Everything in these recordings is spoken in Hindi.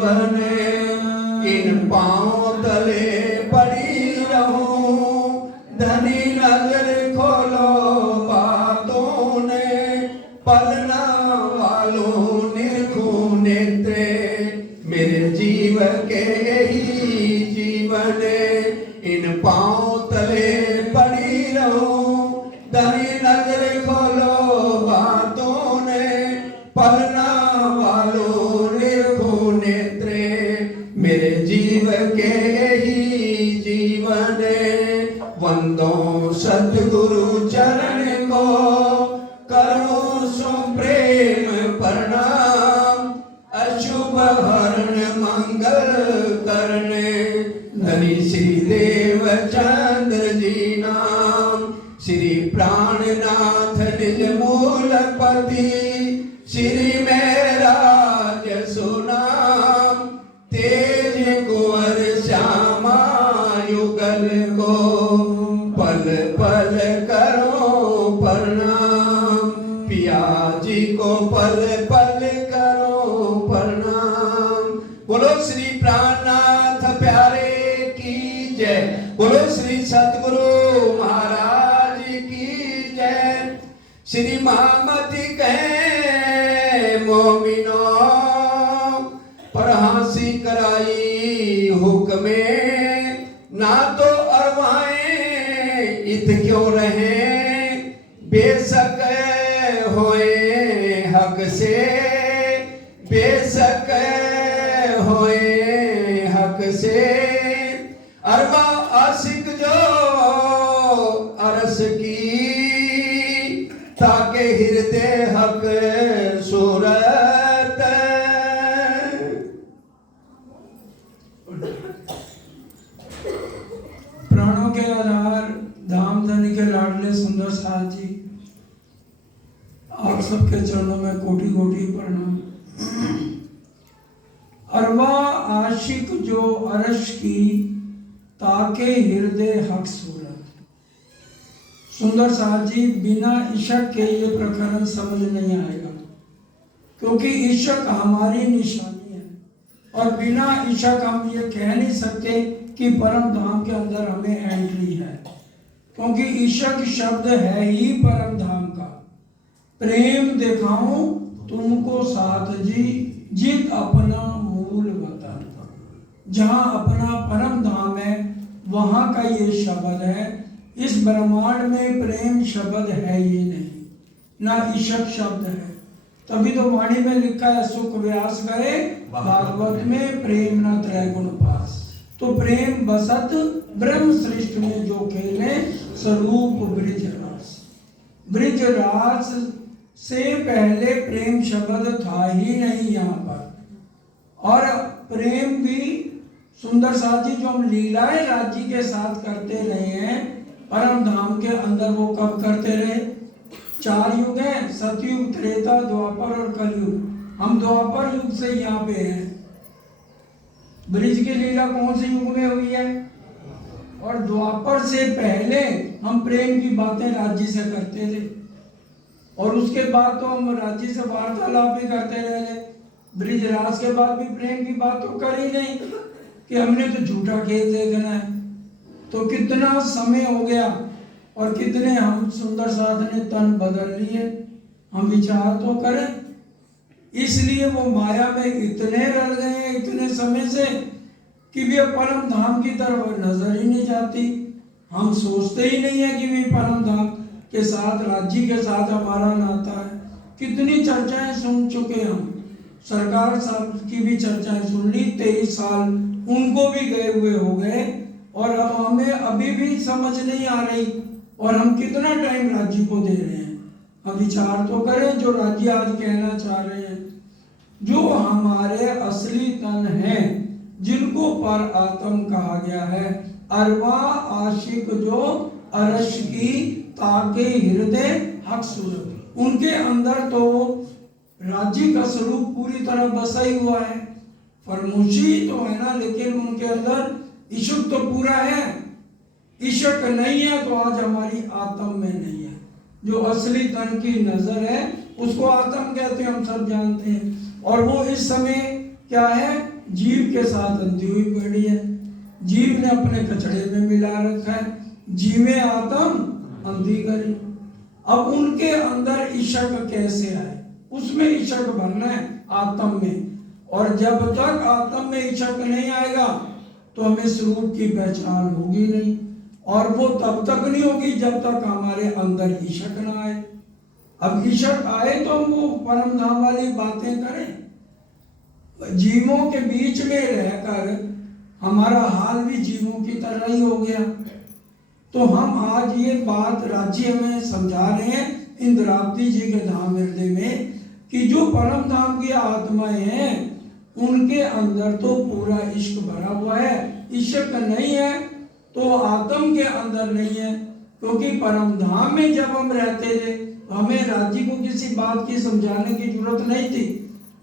जीवन इन पांव तले पड़ी रहूं, धनी नजर खोलो बातों ने, पलना वालों निरखूं नेत्रे, मेरे जीव के ही जीवन इन पांव तले पड़ी रहूं, धनी नजर खोलो बातों ने, पलना वालों निरखूं नेत्रे, मेरे जीव के ही जीवन। वंदो सतगुरु चरण को, करो सो प्रेम प्रणाम, अशुभ हरण मंगल करने, धनी श्री देव चंद्र जी नाम, श्री प्राणनाथ निज मूलपति, श्री महराज सुनाम, तेज कुंवर श्यामा युगल को, पल पल करो प्रणाम, पिया जी को पल पल करो प्रणाम। बोलो श्री प्राणनाथ प्यारे की जय, बोलो श्री सतगुरु महाराज की जय। श्री महामति कहे मोमिनो, परहासी कराई हुक्मे, ना तो अरवाएं इत क्यों रहे, बेशक होए हक से, बेशक होए हक से, अरबा आशिक जो अरस की, ताके हृदय हक सूरत। प्राणों के आधार धाम धनी के लाडले सुंदर साथ जी, आप सबके चरणों में कोटि कोटि प्रणाम। अरवा आशिक जो अरश की, ताके हृदय हक सूरत। सुंदर साथ जी, बिना इशक के ये प्रकरण समझ नहीं आएगा, क्योंकि इशक हमारी निशानी है, और बिना इशक हम ये कह नहीं सकते कि परम धाम के अंदर हमें एंट्री है, क्योंकि इशक शब्द है ही परम धाम का। प्रेम दिखाऊं तुमको साथ जी, जित अपना मूल वतन। जहां अपना परम धाम है वहां का ये शब्द है। इस ब्रह्मांड में प्रेम शब्द है ही नहीं, ना इशक शब्द है। तभी तो वाणी में लिखा है, सुख व्यास गए भागवत में, प्रेम न त्रैगुण पास। तो प्रेम बसत ब्रह्म सृष्टि में जो खेले, स्वरूप ब्रिज रास। ब्रिज रास से पहले प्रेम शब्द था ही नहीं यहाँ पर। और प्रेम भी सुंदर साथ जी, जो हम लीलाएं राज्य के साथ करते रहे हैं परम धाम के अंदर, वो कब करते रहे? 4 युग हैं, सतयुग, त्रेता, द्वापर और कलयुग। हम द्वापर युग से यहाँ पे हैं। ब्रिज की लीला कौन से युग में हुई है? और द्वापर से पहले हम प्रेम की बातें राज्य से करते थे, और उसके बाद तो हम राज्य से वार्तालाप भी करते रहे। ब्रिज रास के बाद भी प्रेम की बात तो कर ही नहीं कि हमने तो झूठा खेल देखना है। तो कितना समय हो गया, और कितने हम सुंदर साथ ने तन बदल लिए। हम विचार तो करें। इसलिए वो माया में इतने रल गए हैं इतने समय से कि वे परम धाम की तरफ नजर ही नहीं जाती। हम सोचते ही नहीं है कि वे परम धाम के साथ, राज्य के साथ हमारा नाता है। कितनी चर्चाएं सुन चुके हम, सरकार साहब की भी चर्चाएं सुन ली। 23 साल उनको भी गए हुए हो गए, और अब हमें अभी भी समझ नहीं आ रही, और हम कितना टाइम राज्य को दे रहे हैं। हम विचार तो करें। जो राज्य आज कहना चाह रहे हैं, जो हमारे असली तन हैं, जिनको पर आत्म कहा गया है, अरवा आशिक जो अरश की, ताके हृदय हक सूरत, उनके अंदर तो राज्य का स्वरूप पूरी तरह बसा ही हुआ है। फरमोशी तो है ना, लेकिन उनके अंदर इशक तो पूरा है। इशक नहीं है तो आज हमारी आत्म में नहीं है। जो असली तन की नजर है उसको आत्म कहते हैं, हम सब जानते हैं। और वो इस समय क्या है, जीव के साथ अंधी हुई पड़ी है। जीव ने अपने कचड़े में मिला रखा है, जीवे आत्म अंधी करी। अब उनके अंदर इशक कैसे आए, उसमें इशक भरना है आत्म में। और जब तक आत्म में इशक नहीं आएगा तो हमें स्वरूप की पहचान होगी नहीं, और वो तब तक नहीं होगी जब तक हमारे अंदर इशक ना आए। अब इशक आए तो हम वो परम धाम वाली बातें करें। जीवों के बीच में रहकर हमारा हाल भी जीवों की तरह ही हो गया। तो हम आज ये बात राज्य में समझा रहे हैं इंद्रावती जी के धाम हृदय में कि जो परम धाम की आत्माएं हैं उनके अंदर तो पूरा इश्क भरा हुआ है। इश्क नहीं है तो आत्म के अंदर नहीं है, क्योंकि परम धाम में जब हम रहते थे तो हमें राज्य को किसी बात की समझाने की जरूरत नहीं थी।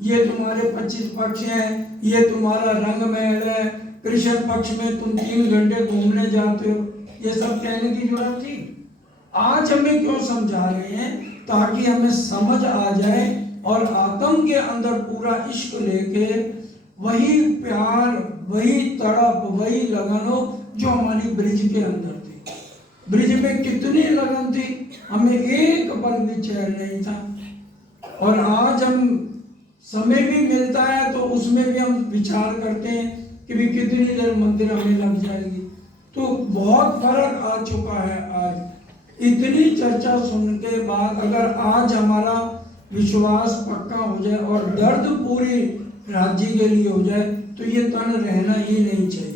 ये तुम्हारे 25 पक्ष हैं, ये तुम्हारा रंग महल है, कृष्ण पक्ष में तुम 3 घंटे घूमने जाते हो, ये सब कहने की जरूरत थी। आज हमें क्यों समझा रहे हैं, ताकि हमें समझ आ जाए और आत्म के अंदर पूरा इश्क लेके वही प्यार, वही तड़प, वही लगन हो जो हमारी ब्रिज के अंदर थी। ब्रिज में कितनी लगन थी, हमें एक पल भी चैन नहीं था। और आज हम समय भी मिलता है तो उसमें भी हम विचार करते हैं कि भी कितनी देर मंदिर हमें लग जाएगी। तो बहुत फर्क आ चुका है। आज इतनी चर्चा सुनने के बाद अगर आज हमारा विश्वास पक्का हो जाए और दर्द पूरी राज्य के लिए हो जाए तो ये तन रहना ही नहीं चाहिए।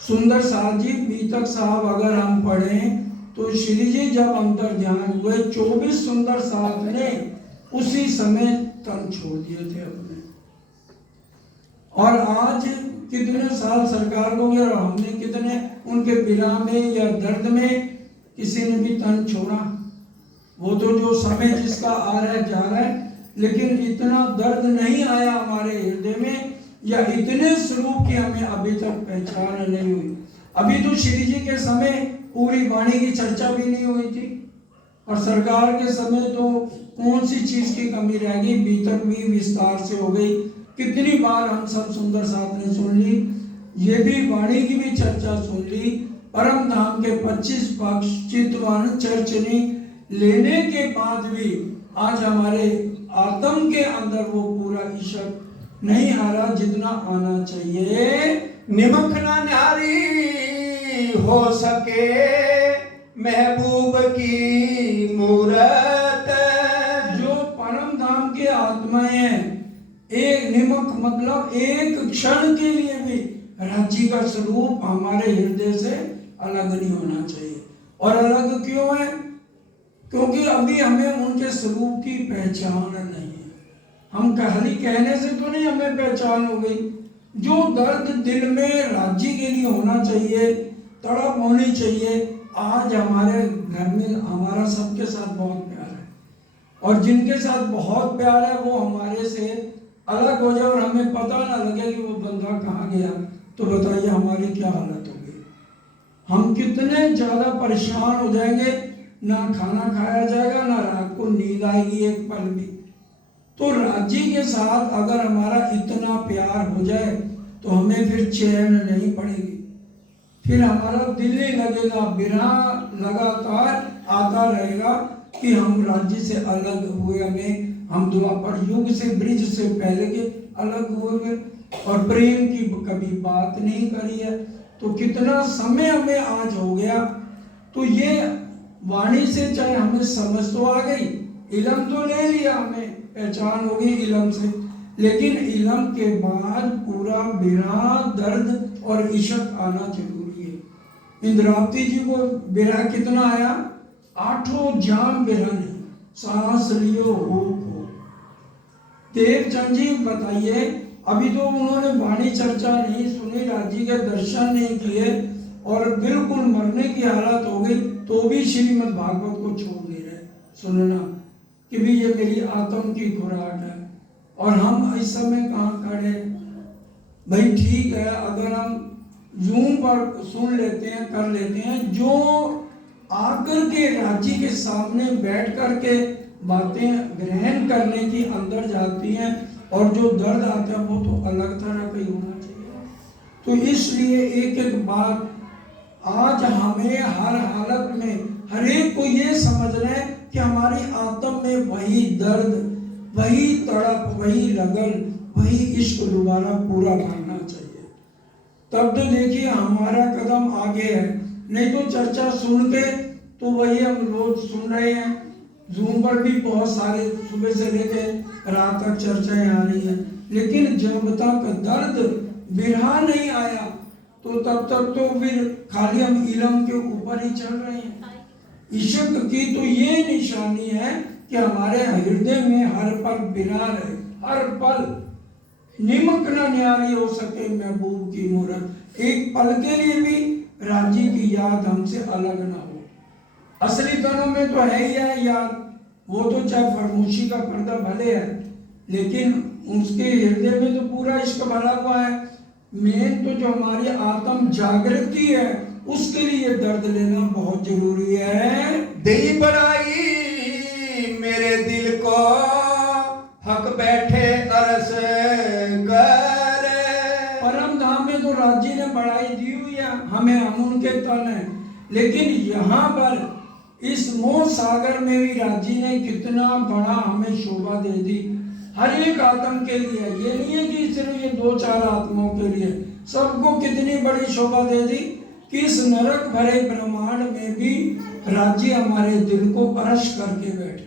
सुंदर साहब जी, बीतक साहब अगर हम पढ़ें तो श्री जी जब अंतर ध्यान हुए 24 सुंदर साहब ने उसी समय तन छोड़ दिए थे अपने। और आज कितने साल सरकार लोग और हमने कितने उनके विरह में या दर्द में किसी ने भी तन छोड़ा। वो तो जो समय जिसका आ रहा है जा रहा है, लेकिन इतना दर्द नहीं आया हमारे हृदय में, या इतने स्वरूप की हमें अभी तक पहचान नहीं हुई। अभी तो श्री जी के समय पूरी वाणी की चर्चा भी नहीं हुई थी, और सरकार के समय तो कौन सी चीज की कमी रह गई, बीतक भी विस्तार से हो गई। कितनी बार हम सब सुंदर साथ ने सुन ली, ये भी वाणी की भी चर्चा सुन ली। परम धाम के 25 पक्ष चितवन चर्चनी लेने के बाद भी आज हमारे आत्म के अंदर वो पूरा इशक नहीं आ रहा जितना आना चाहिए। निमक ना न्यारी हो सके महबूब की मूरत। जो परम धाम की आत्माएं हैं, एक निमक मतलब एक क्षण के लिए भी राज्य का स्वरूप हमारे हृदय से अलग नहीं होना चाहिए। और अलग क्यों है, क्योंकि अभी हमें उनके स्वरूप की पहचान नहीं है। हम खाली कहने से तो नहीं हमें पहचान हो गई। जो दर्द दिल में राज्य के लिए होना चाहिए, तड़प होनी चाहिए, आज हमारे घर में हमारा सबके साथ बहुत प्यार है, और जिनके साथ बहुत प्यार है वो हमारे से अलग हो जाए और हमें पता ना लगे कि वो बंदा कहाँ गया, तो बताइए हमारी क्या हालत होगी। हम कितने ज्यादा परेशान हो जाएंगे, ना खाना खाया जाएगा, ना रात को नींद आएगी एक पल भी। तो राज्य के साथ अगर हमारा इतना प्यार हो जाए तो हमें फिर चैन नहीं पड़ेगी, फिर हमारा दिल नहीं लगेगा, बिना लगातार आता रहेगा कि हम राज्य से अलग हुए, हम द्वापर युग से ब्रिज से पहले के अलग हुए और प्रेम की कभी बात नहीं करी है। तो कितना समय हमें आज हो गया। तो ये वाणी से चाहे हमें समझ तो आ गई, इल्म तो ले लिया, हमें पहचान हो गई इल्म से, लेकिन इल्म के बाद पूरा बिरह दर्द और इशक आना जरूरी है। इंद्रावती जी को बिरह कितना आया, 8 जाम बिरह नहीं, सांस लियो हो। देवचंद जी बताइए, अभी तो उन्होंने वाणी चर्चा नहीं सुनी, राज्य के दर्शन नहीं किए और बिल्कुल मरने की हालत हो गई, तो भी श्रीमद् भागवत को छोड़ नहीं रहे सुनना कि भी ये मेरी आत्म की खुराक है। और हम इस समय कहाँ खड़े भाई, ठीक है अगर हम जूम पर सुन लेते हैं, कर लेते हैं, जो आकर के राज्य के सामने बैठ कर के बातें ग्रहण करने की अंदर जाती हैं, और जो दर्द आता है वो तो अलग तरह का ही होना चाहिए। तो इसलिए एक एक बात आज हमें हर हालत में हर एक को ये समझना है कि हमारी आत्मा में वही दर्द, वही तड़प, वही लगन, वही इश्क दोबारा पूरा करना चाहिए। तब तो देखिए हमारा कदम आगे है। नहीं तो चर्चा सुन के तो वही हम रोज सुन रहे हैं, जूम पर भी बहुत सारे सुबह से लेके रात तक चर्चाएं आ रही हैं, लेकिन जब तक दर्द बिरहा नहीं आया तो तब तक तो फिर खाली हम इलम के ऊपर ही चल रहे हैं। इश्क की तो ये निशानी है कि हमारे हृदय में हर पल बिना रहे, हर पल निमक न न्यारी हो सके महबूब की मूरत, एक पल के लिए भी राजी की याद हमसे अलग ना हो। असली तनों में तो है ही है याद, वो तो चाहे फरमोशी का पर्दा भले है, लेकिन उसके हृदय में तो पूरा इश्क भरा हुआ है। मेन तो जो हमारी आत्म जागृति है उसके लिए दर्द लेना बहुत जरूरी है। दई बढ़ाई मेरे दिल को हक बैठे अरस कर। परम धाम में तो राज्य ने बढ़ाई दी हुई है हमें, हम उनके तन है, लेकिन यहाँ पर इस मोह सागर में भी राज्य ने कितना बड़ा हमें शोभा दे दी हर एक आत्म के लिए। ये नहीं है कि सिर्फ ये 2-4 आत्माओं के लिए, सबको कितनी बड़ी शोभा दे दी कि इस नरक भरे ब्रह्मांड में भी राज्य हमारे दिल को अर्श करके बैठे।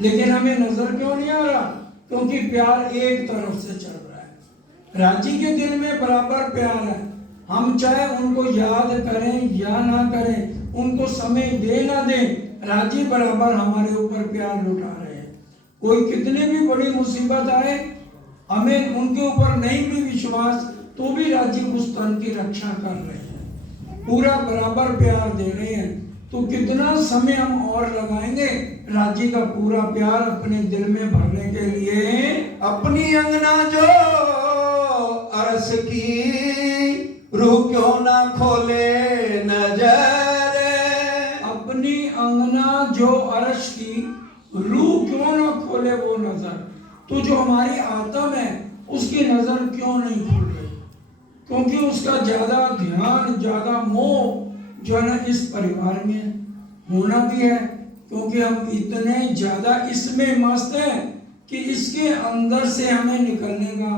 लेकिन हमें नजर क्यों नहीं आ रहा? क्योंकि प्यार एक तरफ से चल रहा है। राज्य के दिल में बराबर प्यार है, हम चाहे उनको याद करें या ना करें, उनको समय दे ना दें, राज्य बराबर हमारे ऊपर प्यार लुटा रहे हैं। कोई कितनी भी बड़ी मुसीबत आए, हमें उनके ऊपर नहीं भी विश्वास, तो भी राज्य उस तन की रक्षा कर रहे हैं, पूरा बराबर प्यार दे रहे हैं। तो कितना समय हम और लगाएंगे राज्य का पूरा प्यार अपने दिल में भरने के लिए। अपनी अंगना जो अरस की रूह क्यों ना खोले नजर। अपनी अंगना जो अरश की रूह क्यों ना खोले वो नजर। तो जो हमारी आत्म है उसकी नजर क्यों नहीं खुल रही? क्योंकि उसका ज्यादा ध्यान, ज्यादा मोह जो है ना इस परिवार में होना भी है, क्योंकि हम इतने ज्यादा इसमें मस्त हैं कि इसके अंदर से हमें निकलने का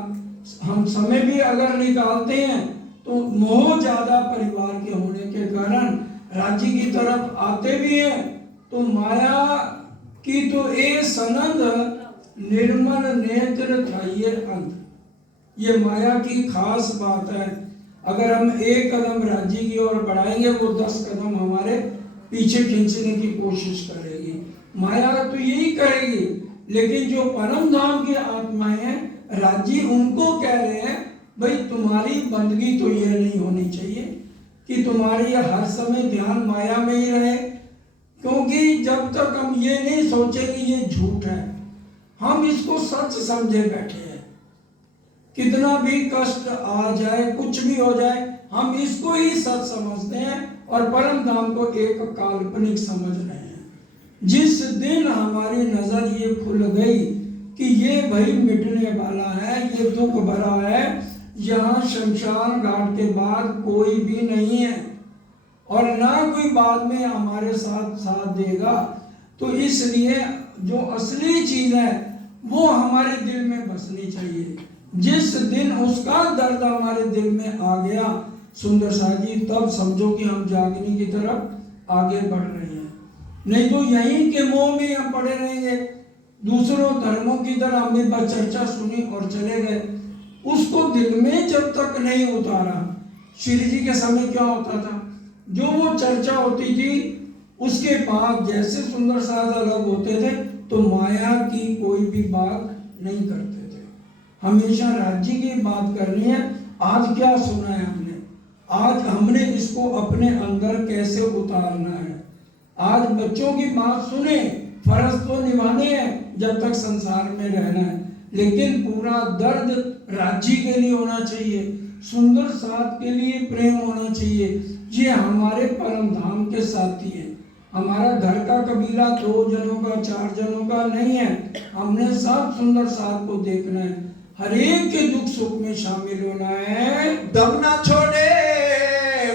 हम समय भी अगर निकालते हैं तो मोह ज्यादा परिवार के होने के कारण राज्य की तरफ आते भी हैं। तो माया की तो ए सनंद निर्मल नेत्र था ये अंत, ये माया की खास बात है। अगर हम एक कदम राज्य की ओर बढ़ाएंगे वो 10 कदम हमारे पीछे खींचने की कोशिश करेगी। माया तो यही करेगी, लेकिन जो परम धाम की आत्माएं हैं राज्य उनको कह रहे हैं भाई तुम्हारी बंदगी तो ये नहीं होनी चाहिए कि तुम्हारी हर समय ध्यान माया में ही रहे, क्योंकि जब तक हम ये नहीं सोचेंगे ये झूठ है, हम इसको सच समझे बैठे हैं। कितना भी कष्ट आ जाए, कुछ भी हो जाए, हम इसको ही सच समझते हैं और परम धाम को एक काल्पनिक समझ रहे हैं। जिस दिन हमारी नजर ये खुल गई कि ये भाई मिटने वाला है, ये दुख भरा है, यहाँ शमशान घाट के बाद कोई भी नहीं है और ना कोई बाद में हमारे साथ साथ देगा, तो इसलिए जो असली चीज है वो हमारे दिल में बसनी चाहिए। जिस दिन उसका दर्द हमारे दिल में आ गया सुंदर सा जी, तब समझो कि हम जागने की तरफ आगे बढ़ रहे हैं। नहीं तो यहीं के मोह में हम पड़े रहेंगे, दूसरों धर्मों की तरह हमने बस चर्चा सुनी और चले गए, उसको दिल में जब तक नहीं उतारा। श्री जी के समय क्या होता था, जो वो चर्चा होती थी उसके बाद जैसे सुंदर साज अलग होते थे तो माया की कोई भी बात नहीं करते थे, हमेशा राज्य की बात करनी है। आज क्या सुना है हमने, आज हमने इसको अपने अंदर कैसे उतारना है। आज बच्चों की बात सुने, फर्ज तो निभाने हैं जब तक संसार में रहना है, लेकिन पूरा दर्द राज्य के लिए होना चाहिए, सुंदर साथ के लिए प्रेम होना चाहिए। ये हमारे परम धाम के साथी हैं, हमारा घर का कबीला 2 जनों का 4 जनों का नहीं है। हमने सब सुंदर साथ को देखना है, हर एक के दुख सुख में शामिल होना है। दम ना छोड़े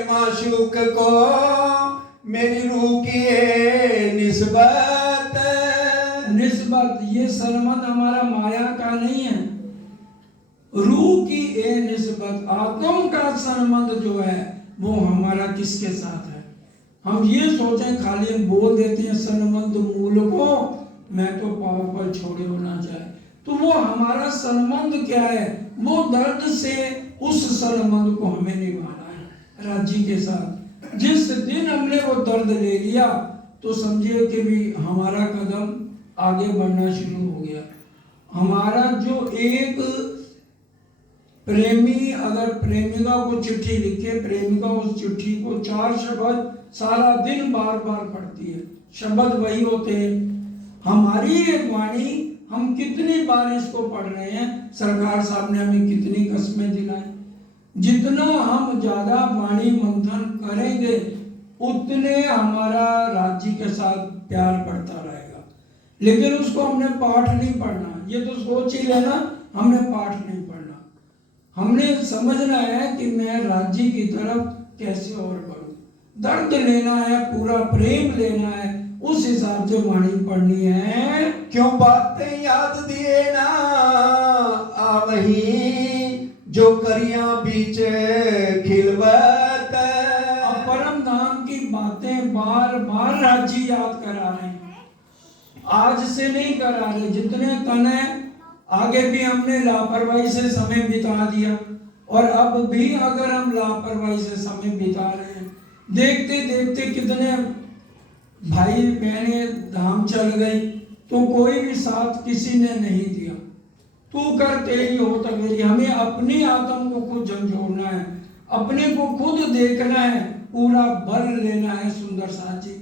माशूक को मेरी रूह की ये निस्बत। निस्बत, ये संबंध हमारा माया का नहीं है, रूह की ये निस्बत, आत्म का संबंध जो है वो हमारा किसके साथ है। हम ये सोचें, खाली हम बोल देते हैं संबंध मूल को, मैं तो पाव पर छोड़े होना चाहे, तो वो हमारा संबंध क्या है, वो दर्द से उस संबंध को हमें निभाना है राज्य के साथ। जिस दिन हमने वो दर्द ले लिया तो समझिए कि भी हमारा कदम आगे बढ़ना शुरू हो गया। हमारा जो एक प्रेमी अगर प्रेमिका को चिट्ठी लिखे, प्रेमिका उस चिट्ठी को 4 शब्द सारा दिन बार बार पढ़ती है, शब्द वही होते हैं। हमारी ये वाणी हम कितनी बार इसको पढ़ रहे हैं, सरकार साहब ने हमें कितनी कस्में दिलाई। जितना हम ज्यादा वाणी मंथन करेंगे उतने हमारा राज्य के साथ प्यार बढ़ता रहेगा, लेकिन उसको हमने पाठ नहीं पढ़ना। ये तो सोच ही लेना हमने पाठ नहीं पढ़ना, हमने समझना है कि मैं राज्य की तरफ कैसे और बढ़ूं, दर्द लेना है, पूरा प्रेम लेना है, उस हिसाब से वाणी पढ़नी है। क्यों बातें याद दिए ना आ वही जो करिया बीच खिलवत। परम धाम की बातें बार बार राज्य याद करा रहे हैं, आज से नहीं करा रहे। जितने तन है आगे भी हमने लापरवाही से समय बिता दिया, और अब भी अगर हम लापरवाही से समय बिता रहे हैं, देखते देखते कितने भाई बहने धाम चल गई तो कोई भी साथ किसी ने नहीं दिया। तू कर तेरी हो तवेरी। हमें अपनी आत्म को खुद झंझोड़ना है, अपने को खुद देखना है, पूरा बल लेना है सुंदर साथी।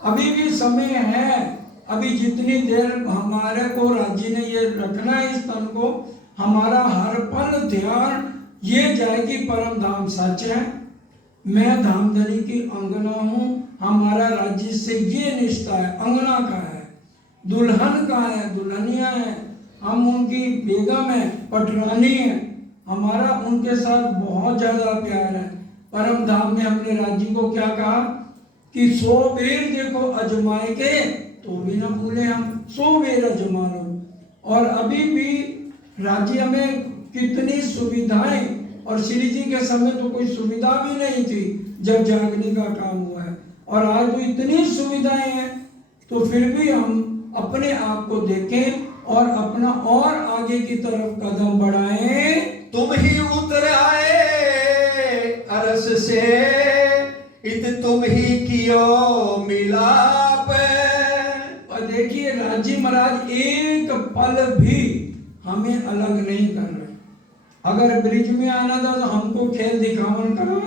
अभी भी समय है, अभी जितनी देर हमारे को राज्य ने ये रखना है इस तन को, हमारा हर पल ध्यान ये जाए कि परम धाम सच है, मैं धामधनी की अंगना हूँ, हमारा राज्य से ये निष्ठा है। अंगना का है, दुल्हन का है, दुल्हनिया है, हम उनकी बेगम है, पटरानी है, हमारा उनके साथ बहुत ज्यादा प्यार है। परम धाम ने हमने राज्य को क्या कहा कि 100 बेर देखो अजमाए के तो भी ना भूले हम, 100 बेर अजमा लो। और अभी भी राज्य में कितनी सुविधाएं, और श्री जी के समय तो कोई सुविधा भी नहीं थी जब जागने का काम हुआ है, और आज तो इतनी सुविधाएं हैं, तो फिर भी हम अपने आप को देखें और अपना और आगे की तरफ कदम बढ़ाएं। तुम ही उतर आए अरस से इत तुम ही कियो मिलाप। और देखिए राजी महाराज एक पल भी हमें अलग नहीं कर रहे। अगर ब्रिज में आना था तो हमको खेल दिखावन करा,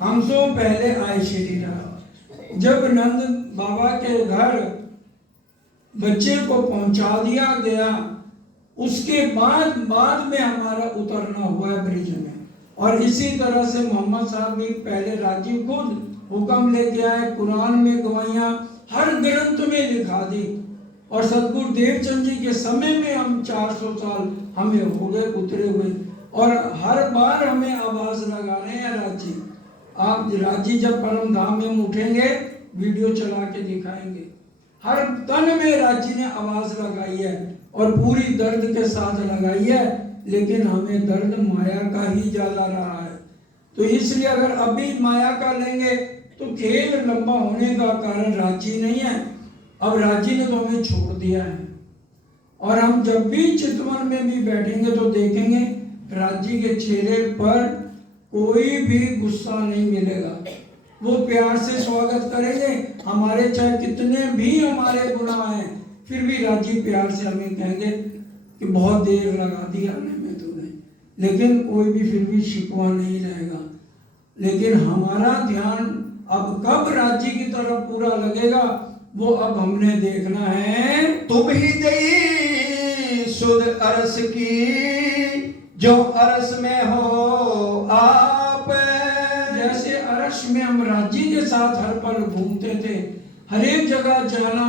हमसे पहले आए श्री राम। जब नंद बाबा के घर बच्चे को पहुंचा दिया गया, उसके बाद में हमारा उतरना हुआ है ब्रिज में। और इसी तरह से मोहम्मद साहब भी पहले राजीव खुद हुक्म लेके आए, कुरान में गवाहियां हर ग्रंथ में लिखा दी, और सदगुरु देवचंद जी के समय में हम 400 साल हमें हो गए उतरे हुए, और हर बार हमें आवाज लगा रहे हैं राजी। आप राजी जब परम धाम में उठेंगे वीडियो चला के दिखाएंगे, हर तन में राजी ने आवाज लगाई है और पूरी दर्द के साथ लगाई है, लेकिन हमें दर्द माया का ही ज्यादा रहा है। तो इसलिए अगर अभी माया का लेंगे तो खेल लंबा होने का कारण राजी नहीं है, अब राजी ने तो हमें छोड़ दिया है। और हम जब भी चितवन में भी बैठेंगे तो देखेंगे राजी के चेहरे पर कोई भी गुस्सा नहीं मिलेगा, वो प्यार से स्वागत करेंगे। हमारे चाहे कितने भी हमारे गुनाह हैं, फिर भी राजी प्यार से हमें कहेंगे कि बहुत देर लगा दी आने में तूने, लेकिन कोई भी फिर भी शिकवा नहीं रहेगा। लेकिन हमारा ध्यान अब कब राज्य की तरफ पूरा लगेगा वो अब हमने देखना है। तुम ही दई सुध अरस की जो अरस में हो आप। जैसे अरश में हम राज्य के साथ हर पल घूमते थे, हर एक जगह जाना,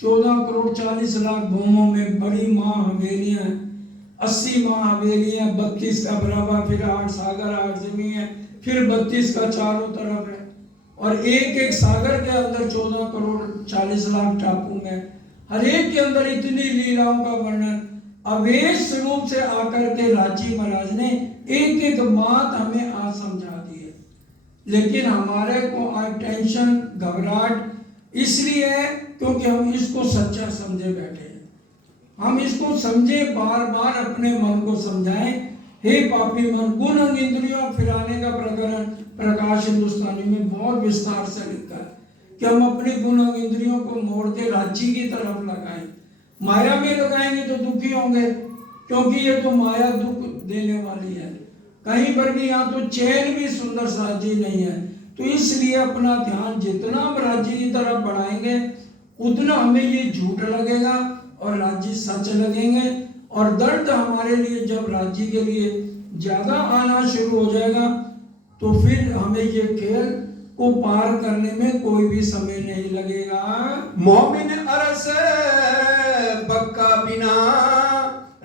14 करोड़ 40 लाख भूमों में बड़ी माँ हवेलियां, 80 माँ हवेलियां, 32 का बराबर, फिर 8 सागर 8 जमी है, फिर 32 का चारों तरफ है, और एक एक सागर के अंदर 14 करोड़ 40 लाख टापू में, हर एक के अंदर इतनी लीलाओं का वर्णन। अवेश रूप से आकर के रांची महाराज ने एक एक बात हमें आज समझा दी है, लेकिन हमारे को आज टेंशन घबराहट इसलिए है क्योंकि हम इसको सच्चा समझे बैठे हैं। हम इसको समझे, बार बार अपने मन को समझाएं, हे पापी मन, गुण अंग इंद्रियों फिराने का प्रकरण प्रकाश हिंदुस्तानी में बहुत विस्तार से लिखा है कि हम अपने गुण अंग इंद्रियों को मोड़ के राज्य की तरफ लगाएं। माया में लगाएंगे तो दुखी होंगे, क्योंकि ये तो माया दुख देने वाली है। कहीं पर भी यहाँ तो चैन भी सुंदर साजी नहीं है। तो इसलिए अपना ध्यान जितना हम राज्य की तरफ बढ़ाएंगे उतना हमें ये झूठ लगेगा और राज्य सच लगेंगे, और दर्द हमारे लिए जब राज्य के लिए ज्यादा आना शुरू हो जाएगा तो फिर हमें ये खेल को पार करने में कोई भी समय नहीं लगेगा। मोमिन अरस बक्का बिना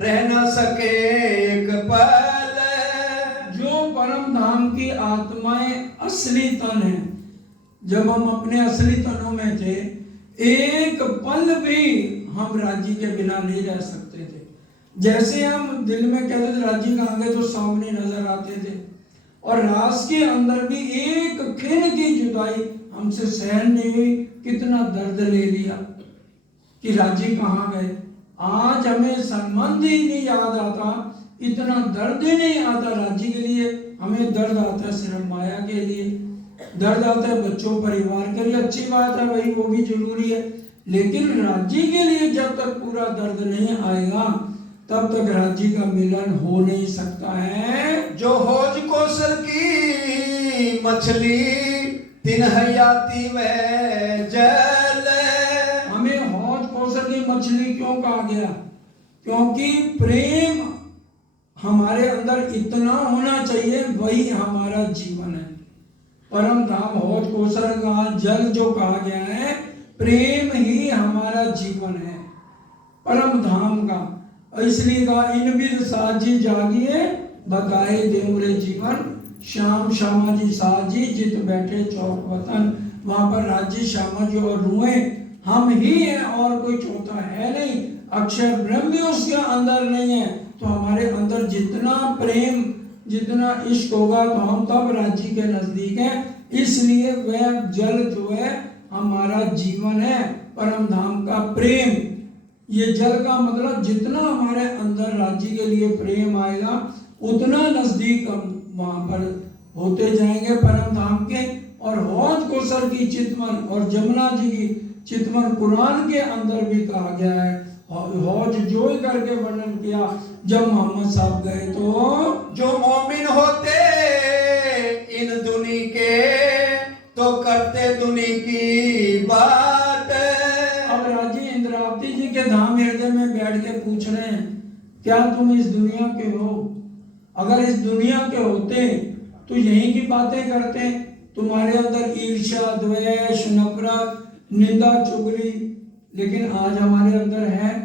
रह न सके एक पल। जो परम धाम की आत्माएं असली तन है, जब हम अपने असली तनों में थे एक पल भी हम राज्य के बिना नहीं रह सकते थे। जैसे हम दिल में कहते थे राज्य कहाँ गए तो सामने नजर आते थे, और रास के अंदर भी एक क्षण की जुदाई हमसे सहन नहीं हुई, कितना दर्द ले लिया कि राज्य कहाँ गए। आज हमें संबंध ही नहीं याद आता, इतना दर्द ही नहीं आता राज्य के लिए। हमें दर्द आता है सिर्फ माया के लिए, दर्द आता है बच्चों परिवार के लिए, अच्छी बात है भाई, वो भी जरूरी है, लेकिन राज्य के लिए जब तक पूरा दर्द नहीं आएगा तब तक राज्य का मिलन हो नहीं सकता है। जो होज कौशल की मछली तिन हयाती वह जल। हमें हौज कौशल की मछली क्यों कहा गया? क्योंकि प्रेम हमारे अंदर इतना होना चाहिए, वही हमारा जीवन है। परम धाम हौज कौशल का जल जो कहा गया है, प्रेम ही हमारा जीवन है परम धाम का। इसलिए कहा इन विद साजी जागिए बगाए देवरे जीवन, श्याम श्यामा जी साजी जित बैठे चौक वतन। वहां पर राज्य श्यामा जी और रुए हम ही हैं, और कोई चौथा है नहीं। अक्षर ब्रह्म भी उसके अंदर नहीं है, तो हमारे अंदर जितना प्रेम जितना इश्क होगा तो हम तब राज्य के नजदीक हैं। इसलिए वह जल जो है हमारा जीवन है, परम धाम का प्रेम। ये जल का मतलब जितना हमारे अंदर राज्य के लिए प्रेम आएगा उतना नजदीक हम वहां पर होते जाएंगे परम धाम के। और हौज कौशल की चितवन और जमुना जी की चितवन कुरान के अंदर भी कहा गया है। हौज जोई करके वर्णन किया जब मोहम्मद साहब गए तो। जो मोमिन होते इन दुनी के तो करते दुनी की बात। अब राजी इंद्रावती जी के धाम हृदय में बैठ के पूछ रहे हैं, क्या तुम इस दुनिया के हो? अगर इस दुनिया के होते तो यही की बातें करते। तुम्हारे अंदर ईर्ष्या द्वेष नफरत निंदा चुगली, लेकिन आज हमारे अंदर है।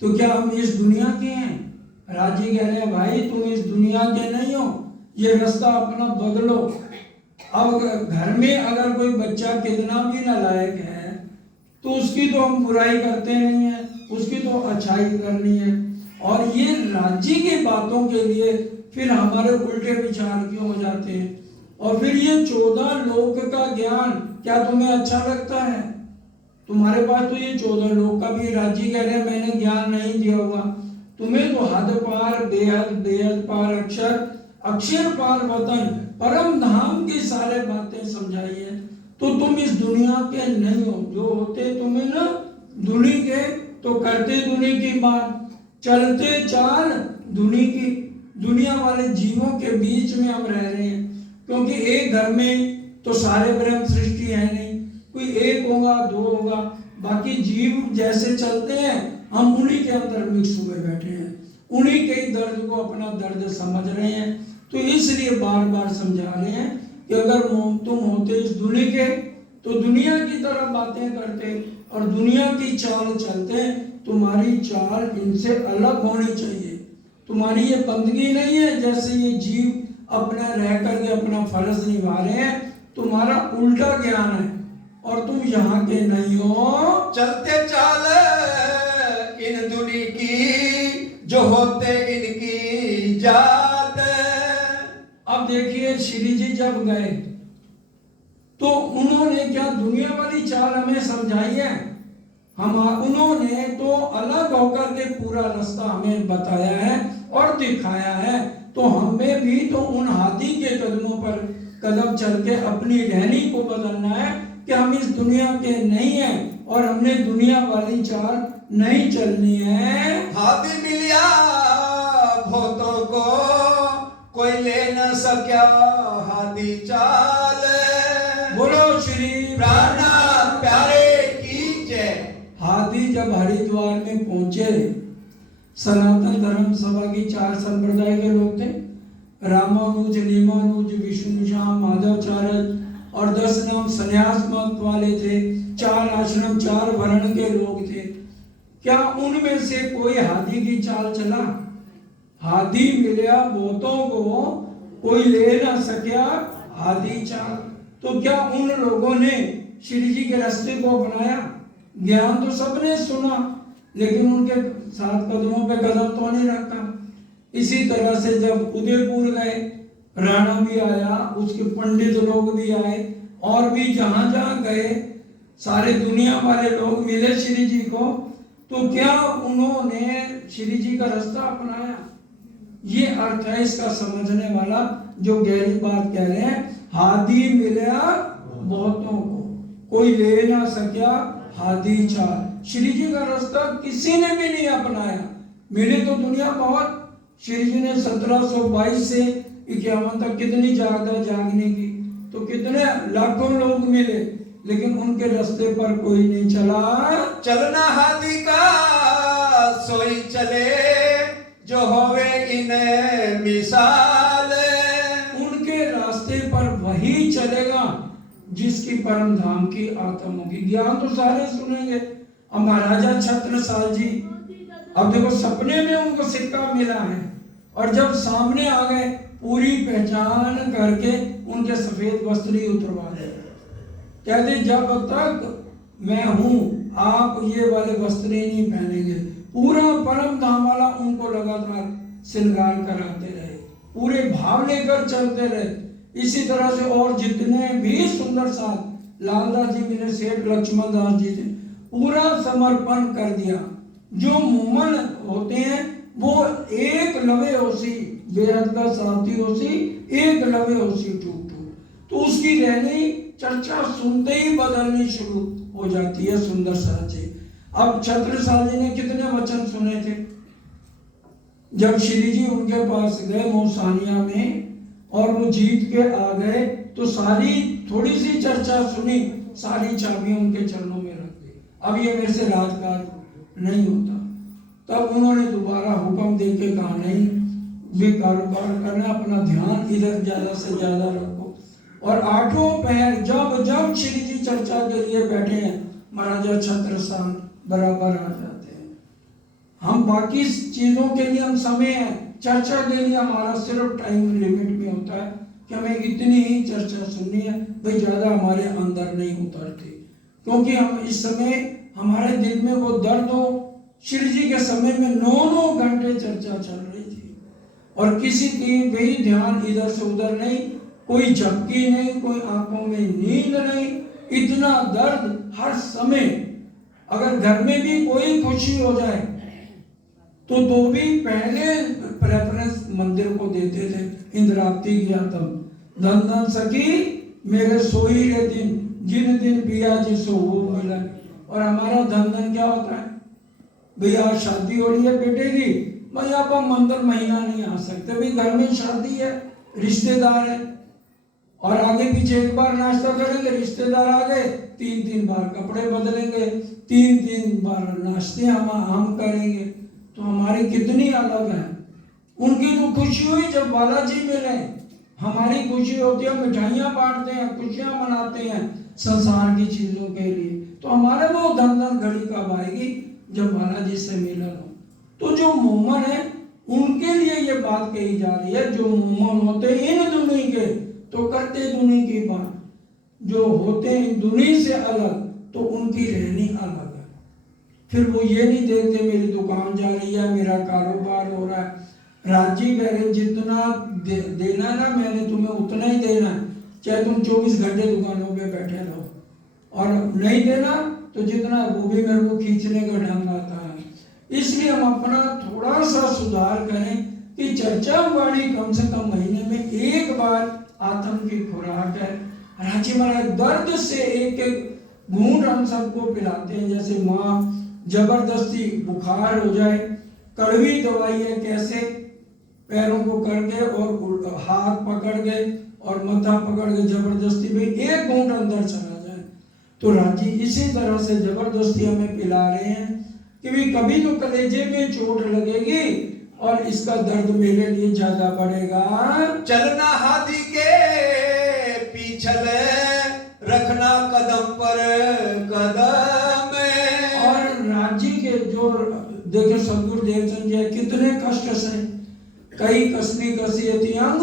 तो क्या हम इस दुनिया के हैं? राजी कह रहे हैं भाई तुम इस दुनिया के नहीं हो, ये रास्ता अपना बदलो। अब घर में अगर कोई बच्चा कितना भी नालायक है तो उसकी तो हम बुराई करते नहीं है, उसकी तो अच्छाई करनी है। और ये राज्य की बातों के लिए फिर हमारे उल्टे विचार क्यों हो जाते हैं? और फिर ये 14 लोक का ज्ञान क्या तुम्हें अच्छा लगता है? तुम्हारे पास तो ये 14 लोक का भी राज्य कह रहे हैं मैंने ज्ञान नहीं दिया हुआ। तुम्हें तो हद पार बेहद बेहद पार अक्षर अक्षर पार वतन परम धाम की सारे बातें समझाई है। तो तुम इस दुनिया के नहीं हो, जो होते तुम्हें ना दुनी के तो करते दुनी की बात, चलते चाल दुनी की। दुनिया वाले जीवों के बीच में हम रह रहे हैं, क्योंकि एक घर में तो सारे ब्रह्म सृष्टि है नहीं, कोई एक होगा दो होगा, बाकी जीव जैसे चलते हैं हम उन्हीं के अंदर मिक्स हुए बैठे हैं, उन्हीं के दर्द को अपना दर्द समझ रहे हैं। तो इसलिए बार बार समझा रहे हैं कि अगर तुम होते इस दुनिया के तो दुनिया की तरह बातें करते और दुनिया की चाल चलते। तुम्हारी चाल इनसे अलग होनी चाहिए। तुम्हारी ये बंदगी नहीं है जैसे ये जीव अपना रह करके अपना फर्ज निभा रहे हैं। तुम्हारा उल्टा ज्ञान है और तुम यहाँ के नहीं हो। चलते चाल इन दुनी की जो होते इनकी जात। अब देखिए श्री जी जब गए तो उन्होंने क्या दुनिया वाली चाल हमें समझाई है? उन्होंने तो अलग होकर के पूरा रास्ता हमें बताया है और दिखाया है। तो हमें भी तो उन हाथी के कदमों पर कदम चल के अपनी रहनी को बदलना है कि हम इस दुनिया के नहीं हैं और हमने दुनिया वाली चाल नहीं चलनी है। हाथी मिलिया भूतों को कोई ले न सका हाथी चाल। बोलो श्री प्राणनाथ प्यारे की जय। हाथी जब हरिद्वार में पहुंचे, सनातन धर्म सभा की 4 संप्रदाय के लोग थे, रामानुज, नीमानुज, विष्णु श्याम, माधवचार्य और 10 नाम संन्यास मत वाले थे। 4 आश्रम 4 वर्ण के लोग थे। क्या उनमें से कोई हाथी की चाल चला? हाथी मिला बहुतों को कोई ले ना सका हाथी चाल। तो क्या उन लोगों ने श्री जी के रास्ते को अपनाया? ज्ञान तो सबने सुना लेकिन उनके साथ कदमों पे कदम तो नहीं रखा। इसी तरह से जब उदयपुर गए, राणा भी आया, उसके पंडित लोग भी आए और भी जहां जहां गए सारे दुनिया वाले लोग मिले श्री जी को। तो क्या उन्होंने श्री जी का रास्ता अपनाया? ये अर्थ है इसका समझने वाला जो गहरी बात कह रहे हैं। हाथी मिला बहुतों को कोई ले ना सका हाथी चाल। श्री जी का रास्ता किसी ने भी नहीं अपनाया। मिले तो दुनिया बहुत। श्री जी ने 1722 से 51 तक कितनी जागने की, तो कितने लाखों लोग मिले लेकिन उनके रास्ते पर कोई नहीं चला। चलना हाथी का सोई चले जो होवे इन मिसाल। उनके रास्ते पर वही चलेगा जिसकी परम धाम की आत्मा होगी। ज्ञान तो सारे सुनेंगे। अब महाराजा छत्रसाल जी, अब देखो सपने में उनको सिक्का मिला है और जब सामने आ गए पूरी पहचान करके उनके सफेद वस्त्र ही उतरवा दे। कहते जब तक मैं हूं आप ये वाले वस्त्र ही नहीं पहनेंगे। पूरा परम धाम वाला उनको लगातार श्रृंगार कराते रहे, पूरे भाव लेकर चलते रहे। इसी तरह से और जितने भी सुंदर साथ लालदास जी मिले, सेठ लक्ष्मण दास जी थे, पूरा समर्पण कर दिया। जो मोमन होते हैं वो एक लवे होसी बेहद का साथी होसी, एक लवे होसी टूट टूट। तो उसकी रहनी चर्चा सुनते ही बदलनी शुरू हो जाती है। सुंदर साथ जी, अब छत्रसाल जी ने कितने वचन सुने थे जब श्री जी उनके पास गए मौसानिया में और वो जीत के आ गए तो सारी थोड़ी सी चर्चा सुनी, सारी चाबियां उनके चरणों में रख दी। अब ये मेरे से राजकाज नहीं होता। तब उन्होंने दोबारा हुक्म दे के कहा नहीं, भी कारोबार करना, अपना ध्यान इधर ज्यादा से ज्यादा रखो। और 8वां पहर जब जब श्री जी चर्चा के लिए बैठे हैं महाराजा छत्रसाल बराबर आ जाते हैं। हम बाकी चीजों के लिए हम समय है, चर्चा के लिए हमारा सिर्फ टाइम लिमिट में होता है कि हमें इतनी ही चर्चा सुननी है, भाई ज्यादा हमारे अंदर नहीं उतरती। क्योंकि हम इस समय हमारे दिल में वो दर्द हो। श्री जी के समय में 9-9 घंटे चर्चा चल रही थी और किसी की भी ध्यान इधर से उधर नहीं, कोई झपकी नहीं, कोई आंखों में नींद नहीं, इतना दर्द हर समय। अगर घर में भी कोई खुशी हो जाए तो भी पहले प्रेफरेंस मंदिर को देते थे। इंद्रावती गया तब धन धन सखी मेरे सोई रे दिन, जिन दिन पिया जिसो वो मिला। और हमारा धन धन क्या होता है? भैया शादी हो रही है बेटे की, भाई आप मंदिर महीना नहीं आ सकते, भाई घर में शादी है, रिश्तेदार है, और आगे पीछे एक बार नाश्ता करेंगे, रिश्तेदार आ गए 3-3 बार कपड़े बदलेंगे, 3-3 बार नाश्ते हम करेंगे। तो हमारी कितनी अलग है। उनकी तो खुशी हुई जब बालाजी मिले, हमारी खुशी होती है मिठाइयाँ बांटते हैं, खुशियाँ मनाते हैं, संसार की चीजों के लिए। तो हमारे में वो धन घड़ी कब आएगी? जब बालाजी से मिलन हो। तो जो मोमन है उनके लिए ये बात कही जा रही है, जो मोमन होते इन दुनी के तो करते दुनी की बात, जो होते इन दुनी से अलग तो उनकी रहनी अलग है। फिर वो ये नहीं देखते मेरी दुकान जा रही है, मेरा कारोबार हो रहा है। राजी कह रहे जितना देना ना मैंने तुम्हें उतना ही देना है, चाहे तुम 24 घंटे दुकानों पे बैठे रहो, और नहीं देना तो जितना वो भी मेरे को खींचने का ढंग आता है। इसलिए हम अपना थोड़ा सा सुधार करें कि चर्चा वाणी कम से कम महीने में एक बार आत्म की खुराक है। राजी महाराज दर्द से एक एक घूंट हम सबको पिलाते हैं, जैसे माँ जबरदस्ती बुखार हो जाए, कड़वी दवाई है, कैसे पैरों को करके और हाथ पकड़ के और मथा पकड़ के जबरदस्ती में एक घूंट अंदर चला जाए। तो राजी इसी तरह से जबरदस्ती हमें पिला रहे हैं कि भी कभी तो कलेजे में चोट लगेगी और इसका दर्द मेरे लिए ज्यादा बढ़ेगा। चलना हाथी के पीछे रखना कदम पर कदम। और राजी के जो देखे सदगुरु देवचंद जी कितने कष्ट से, कई कसनी कसियती अंग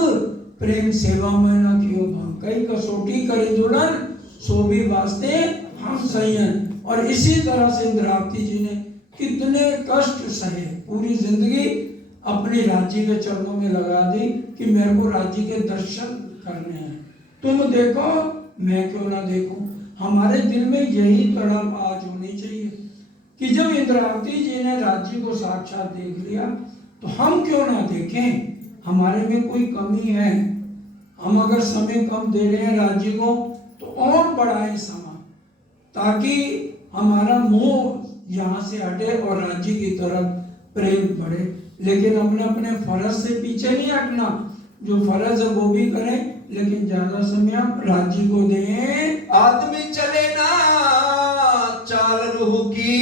प्रेम सेवा में न कियो भांग, कई कसोटी करी दुल्हन सो भी वास्ते हम संयन। और इसी तरह से इंद्रावती जी ने कितने कष्ट सहे, पूरी जिंदगी अपनी राज्य के चरणों में लगा दी कि मेरे को राज्य के दर्शन करने हैं, तुम देखो मैं क्यों ना देखूं। हमारे दिल में यही तड़प आज होनी चाहिए कि जब इंद्रावती जी ने राज्य को साक्षात देख लिया तो हम क्यों ना देखें। हमारे में कोई कमी है, हम अगर समय कम दे रहे हैं राज्य को तो और बढ़ाएं समय, ताकि हमारा मोह यहाँ से हटे और राज्य की तरफ प्रेम बढ़े। लेकिन अपने अपने फर्ज से पीछे नहीं हटना, जो फर्ज है वो भी करें, लेकिन ज्यादा समय आप राज्य को दें। आदमी चले ना चाल रूह की,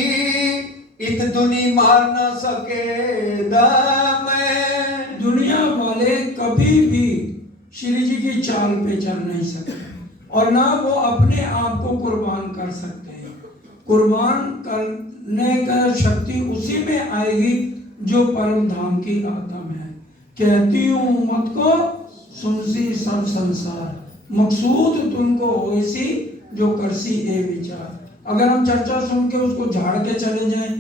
इत दुनी मार ना सके दम। दुनिया वाले कभी भी श्री जी की चाल पे चल नहीं सकते और ना वो अपने आप को कुर्बान कर सकते हैं। कुर्बान करने का शक्ति उसी में आएगी जो परम धाम की आत्मा है। कहती हूँ मत को सुनसी सब संसार, मकसूद तुमको होइसी जो करसी ए विचार। अगर हम चर्चा सुन के उसको झाड़ के चले जाएं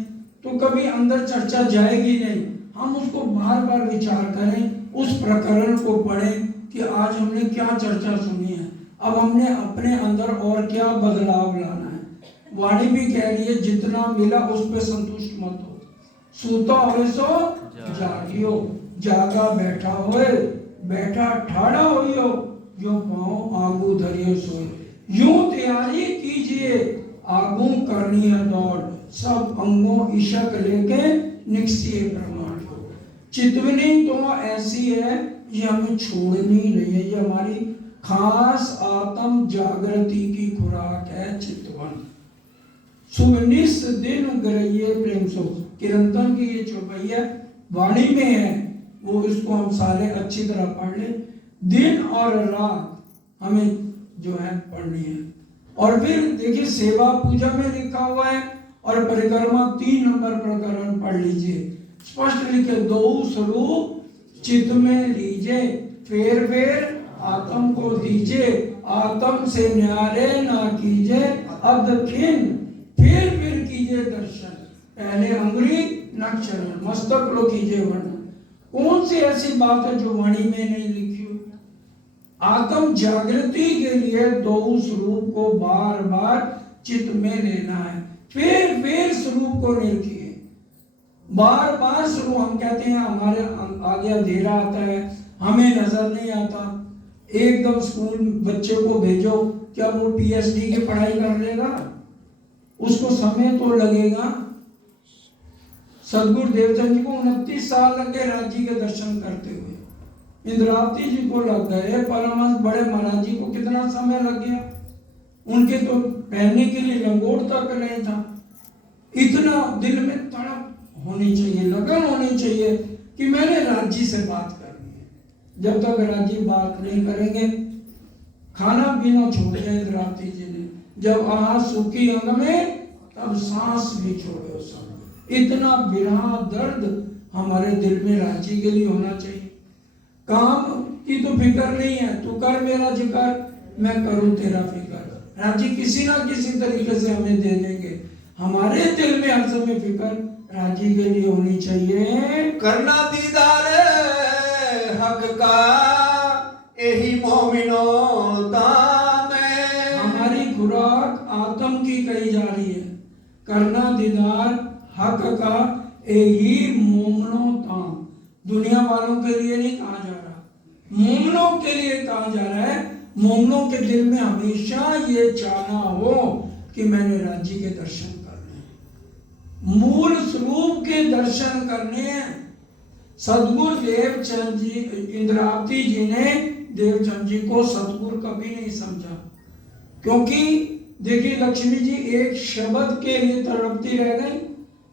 तो कभी अंदर चर्चा जाएगी नहीं। हम उसको बार बार विचार करें, उस प्रकरण को पढ़ें कि आज हमने क्या चर्चा सुनी है, अब हमने अपने अंदर और क्या बदलाव लाना है। वाणी भी कह रही है जितना मिला उस पर संतुष्ट मत हो, सूता हो सो जागियो, जागा बैठा होए बैठा ठाड़ा होइयो, जो पाँव आगू धरियो सोए। यूं तैयारी कीजिए आगू करनी है दौड़, सब अंगों इशक लेके निकसिए प्रमाण। चितवनी तो ऐसी है ये हमें छोड़नी नहीं है, ये हमारी खास आत्म जागृति की खुराक है चितवन। सुनिस दिन ग्रहिए प्रेम सो, किरंतन की ये चौपाइया वाणी में है, वो इसको हम सारे अच्छी तरह पढ़ ले। दिन और रात हमें जो है पढ़नी है। और फिर देखिए सेवा पूजा में लिखा हुआ है, और परिक्रमा 3 नंबर प्रकरण पढ़ लीजिए, स्पष्ट लिखे दो स्वरूप चित्त में लीजिए, फेर फेर आत्म को दीजिए, आत्म से न्यारे ना कीजिए अदखिन, फिर कीजिए दर्शन, पहले अंगुली नक्षरण मस्तक लो कीजिए वर्णन। कौन सी ऐसी बात है जो वाणी में नहीं लिखी हो? आत्म जागृति के लिए दो स्वरूप को बार बार चित्त में लेना है, फिर स्वरूप को निरखिए। बार बार स्वरूप, हम कहते हैं हमारे आगे अंधेरा आता है, हमें नजर नहीं आता। एकदम स्कूल बच्चे को भेजो, क्या वो पीएचडी की पढ़ाई कर लेगा? उसको समय तो लगेगा। सदगुरु देवचंद जी को 29 साल लगे राज्य के दर्शन करते हुए, इंद्रावती जी को लग गए, परमहंस बड़े महाराज जी को कितना समय लग गया, उनके तो पहनने के लिए लंगोट तक नहीं था। इतना दिल में तड़प होनी चाहिए, लगन होनी चाहिए कि मैंने राज्य से बात करनी है। जब तक राज्य बात नहीं करेंगे, खाना पीना छोड़ दिया इंद्रावती जी ने, जब आह सूखी अंग में तब सांस भी छोड़ो सब। इतना बिरहा दर्द हमारे दिल में रांची के लिए होना चाहिए। काम की तो फिक्र नहीं है, तू कर मेरा जिक्र, मैं करूं तेरा फिक्र। राजी किसी ना किसी तरीके से हमें दे देंगे। हमारे दिल में हर समय फिक्र राजी के लिए होनी चाहिए। करना दीदार हक का यही मोमिनो दाम है। हमारी खुराक आत्म की कही जा रही है। करना दीदार हक का यही मोमनो ताम। दुनिया वालों के लिए नहीं कहा जा रहा, मोमनों के लिए कहा जा रहा है। मोमनों के दिल में हमेशा ये चाहना हो कि मैंने राज्य के दर्शन करने हैं, मूल स्वरूप के दर्शन करने हैं। सदगुरु देवचंद जी, इंद्रावती जी ने देवचंद जी को सदगुरु कभी नहीं समझा, क्योंकि देखिए लक्ष्मी जी एक शब्द के लिए तड़पती रह गई।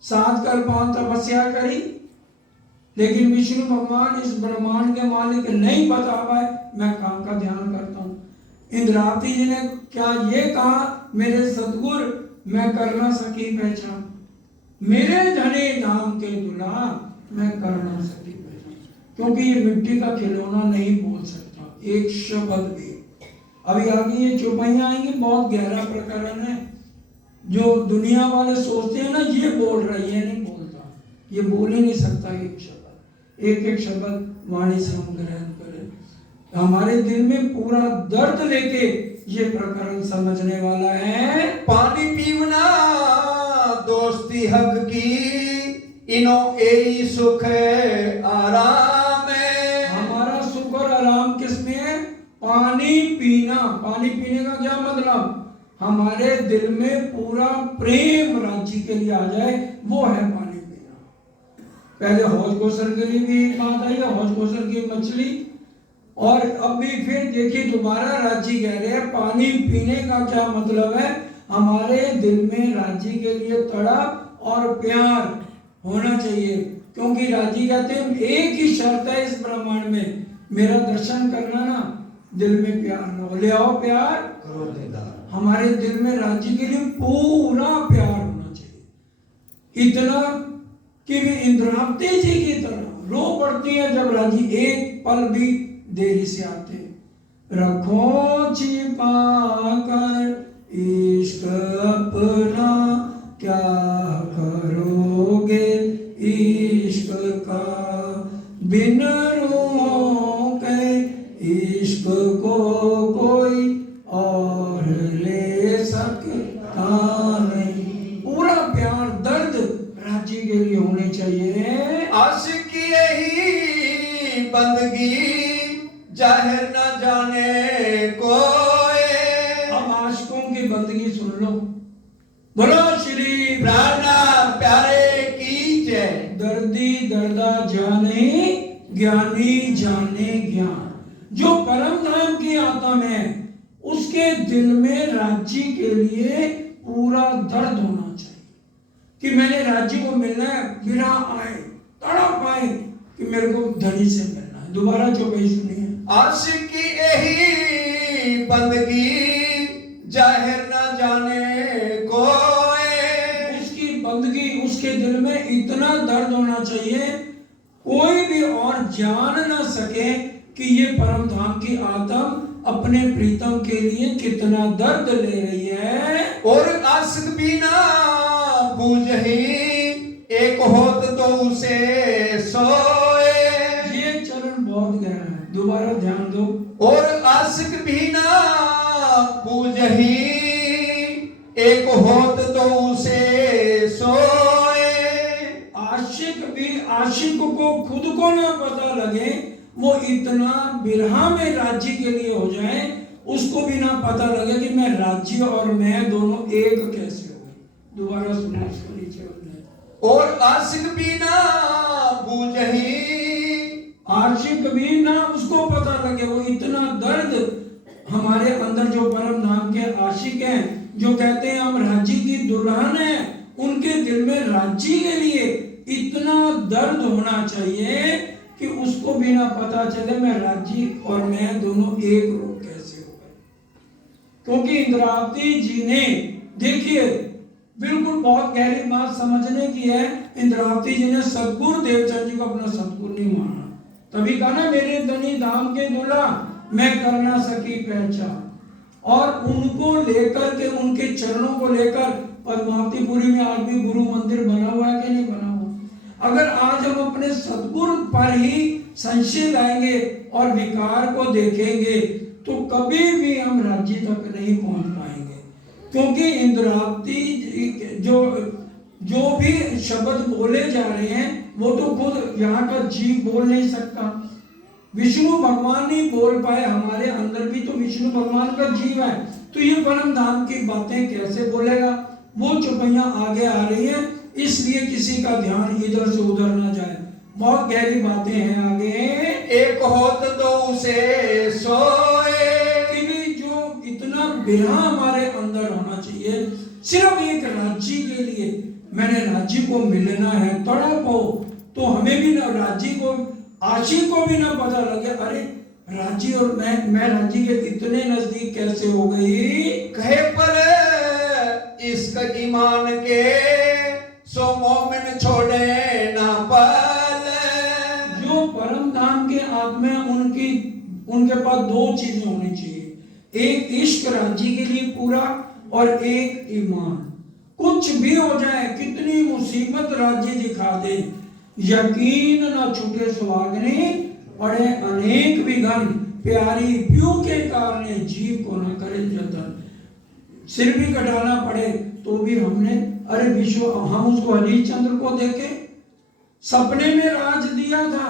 7 कल्पांत तपस्या करी, लेकिन विष्णु भगवान इस ब्रह्मांड के मालिक नहीं बता पाए मैं कहाँ का ध्यान करता हूँ। इंद्रावती जी ने क्या ये कहा, मेरे सतगुरु मैं कर ना सकी पहचान, मेरे धने नाम के दुला मैं कर ना सकी पहचान, क्योंकि ये मिट्टी का खिलौना नहीं बोल सकता एक शब्द भी। अभी आगे ये चौपाइयां आएंगी, बहुत गहरा प्रकरण है। जो दुनिया वाले सोचते हैं ना ये बोल रहा है, ये नहीं बोलता, ये बोल ही नहीं सकता एक शब्द। एक एक शब्द वाणी से हम ग्रहण करें। हमारे दिल में पूरा दर्द लेके ये प्रकरण समझने वाला है। पानी पीवना दोस्ती हक की इनो यही सुख है आराम है। हमारा सुख और आराम किसमें है? पानी पीना। पानी पीने का क्या मतलब? हमारे दिल में पूरा प्रेम राज्य के लिए आ जाए, वो है पानी पीना। पहले हौज कोसर के लिए भी बात आई है, हौज कोसर की मछली, और अब भी फिर देखिए दोबारा राज्य कह रहे हैं पानी पीने का क्या मतलब है। हमारे दिल में राज्य के लिए तड़प और प्यार होना चाहिए, क्योंकि राजी कहते हैं एक ही शर्त है इस ब्रह्मांड में, मेरा दर्शन करना ना, दिल में प्यार ना हो। ले आओ प्यार करो दीदार। हमारे दिल में राजी के लिए पूरा प्यार होना चाहिए, इतना कि भी इंद्रावती जी की तरह रो पड़ती है जब राजी एक पल भी देरी से आते। रखो छिपा कर इश्क अपना, क्या करोगे इश्क का, बिन रोके इश्क को कोई और ले सकता नहीं। पूरा प्यार दर्द राज्य के लिए होने चाहिए। आशिकी यही बंदगी जाहिर न जाने कोई। अब आशिकों की बंदगी सुन लो। बोलो श्री प्राणा प्यारे की जय। दर्दी दर्दा जाने, ज्ञानी जाने ज्ञान। जो परम धाम की आत्मा है उसके दिल में राज्य के लिए पूरा दर्द होना चाहिए कि मैंने राज्य को मिलना है, बिना आए तड़प आए कि मेरे को धनी से मिलना है। दोबारा जो कही सुनिए। आशिकी यही बंदगी जाहिर न जाने कोई। उसकी बंदगी उसके दिल में इतना दर्द होना चाहिए कोई भी और जान ना सके कि ये परम धाम की आत्मा अपने प्रीतम के लिए कितना दर्द ले रही है। और आशिक बिना बूझही एक होत तो उसे सोए। ये चरण बहुत गहरा है, दोबारा ध्यान दो। और आशिक बिना बूझही एक होत तो उसे सोए। आशिक भी आशिक को खुद को ना पता लगे, वो इतना बिरहा में राज्य के लिए हो जाए, उसको भी ना पता लगे कि मैं राज्य और मैं दोनों एक कैसे हो गए। दोबारा सुनो इसको नीचे बोलना। और आशिक बिना बूझही, आशिक भी ना उसको पता लगे, वो इतना दर्द हमारे अंदर जो परम धाम के आशिक हैं, जो कहते हैं हम राज्य की दुल्हन है, उनके दिल में राज्य के लिए इतना दर्द होना चाहिए कि उसको भी ना पता चले मैं राज्य और मैं दोनों एक रूप कैसे हो गए। क्योंकि क्योंकि इंद्रावती जी ने, देखिए बिल्कुल बहुत गहरी बात समझने की है, इंद्रावती जी ने सतगुरु देवचंद जी को अपना सतगुरु नहीं माना। तभी कहा ना, मेरे धनी धाम के दूल्हा मैं कर ना सकी पहचान। और उनको लेकर के, उनके चरणों को लेकर पद्मावतीपुरी में आज भी गुरु मंदिर बना हुआ है कि नहीं बना हुआ। अगर आज हम अपने सतगुरु पर ही संशय लाएंगे और विकार को देखेंगे तो कभी भी हम राज्य तक नहीं पहुंच पाएंगे। क्योंकि इंद्रावती जो भी शब्द बोले जा रहे हैं वो तो खुद यहाँ का जीव बोल नहीं सकता, विष्णु भगवान नहीं बोल पाए, हमारे अंदर भी तो विष्णु भगवान का जीव है, तो ये परम धाम की बातें कैसे बोलेगा। वो चुपैया आगे आ रही है, इसलिए किसी का ध्यान इधर से उधर ना जाए, बहुत गहरी बातें हैं आगे। एक होत दो उसे सोए, कि भी जो इतना बिरहा हमारे अंदर होना चाहिए, सिर्फ एक राज्य के लिए, मैंने राज्य को मिलना है, तड़प हो, तो हमें भी ना राज्य को, आशिक को भी ना पता लगे अरे राज्य और मैं राज्य के इतने नजदीक कैसे हो गई। कहे पर इसका ईमान के सो मोमिन छोड़े ना पाले। जो परम धाम के आत्मा उनके पास दो चीजें होनी चाहिए, एक इश्क राज्य के लिए पूरा और एक ईमान। कुछ भी हो जाए, कितनी मुसीबत राज्य दिखा दे, यकीन न छूटे सुहागने, पड़े अनेक विघन, प्यारी प्यू के कारण जीव को न करे जतन। सिर भी कटाना पड़े तो भी हमने, अरे विश्व, हम उसको हरिश्चंद्र को देखे, सपने में राज दिया था,